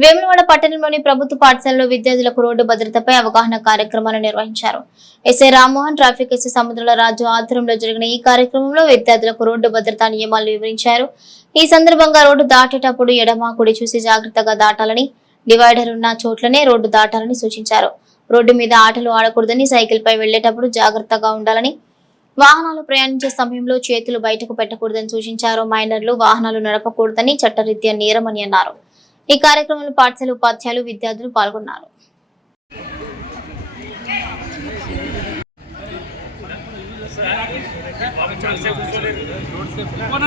వేములవాడ పట్టణంలోని ప్రభుత్వ పాఠశాలలో విద్యార్థులకు రోడ్డు భద్రతపై అవగాహన కార్యక్రమాలు నిర్వహించారు. ఎస్ఐ రామ్మోహన్, ట్రాఫిక్ ఎస్ఐ సముద్రాల రాజు ఆధ్వర్యంలో జరిగిన ఈ కార్యక్రమంలో విద్యార్థులకు రోడ్డు భద్రతా నియమాలు వివరించారు. ఈ సందర్భంగా రోడ్డు దాటేటప్పుడు ఎడమ కుడి చూసి జాగ్రత్తగా దాటాలని, డివైడర్ ఉన్న చోట్లనే రోడ్డు దాటాలని సూచించారు. రోడ్డు మీద ఆటలు ఆడకూడదని, సైకిల్ పై వెళ్లేటప్పుడు జాగ్రత్తగా ఉండాలని, వాహనాలు ప్రయాణించే సమయంలో చేతులు బయటకు పెట్టకూడదని సూచించారు. మైనర్లు వాహనాలు నడపకూడదని చట్టరీత్యా నేరమని అన్నారు. ఈ కార్యక్రమంలో పాఠశాల ఉపాధ్యాయులు, విద్యార్థులు పాల్గొన్నారు. बोट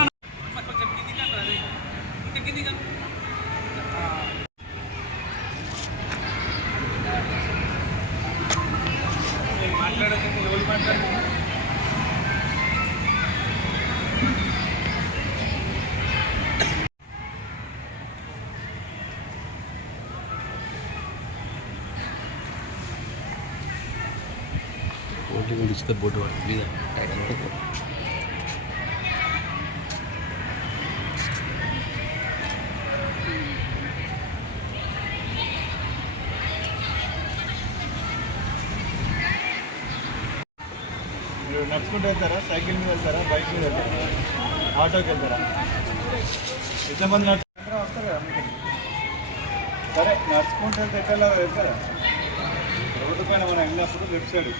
నడుచుకుంటూ వెళ్తారా, సైకిల్ మీద వెళ్తారా, బైక్ మీద వెళ్తారా, ఆటోకి వెళ్తారా? ఎంతమంది నడుచుకుంటారా వస్తారు కదా మీకు? సరే, నడుచుకుంటూ వెళ్తే ఎక్కడ వెళ్తారా? రోడ్డు పైన మనం వెళ్ళినప్పుడు లెఫ్ట్ సైడ్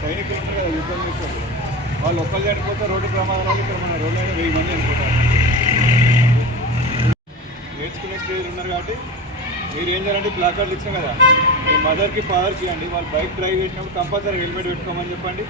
సైనికులు ఉంటారు కదా, యుద్ధం చేస్తారు. వాళ్ళు ఒక్కరు చనిపోతే రోడ్డు ప్రమాదాలు ఇక్కడ మన రోడ్డు 1000 మంది చనిపోతారు. నేర్చుకునే స్టేజ్ ఉన్నారు కాబట్టి మీరు ఏం చేయాలంటే బ్లాక్ కార్డులు ఇచ్చాం కదా, మీ మదర్కి ఫాదర్కి ఇవ్వండి. వాళ్ళు బైక్ డ్రైవ్ చేసినప్పుడు కంపల్సరీ హెల్మెట్ పెట్టుకోమని చెప్పండి.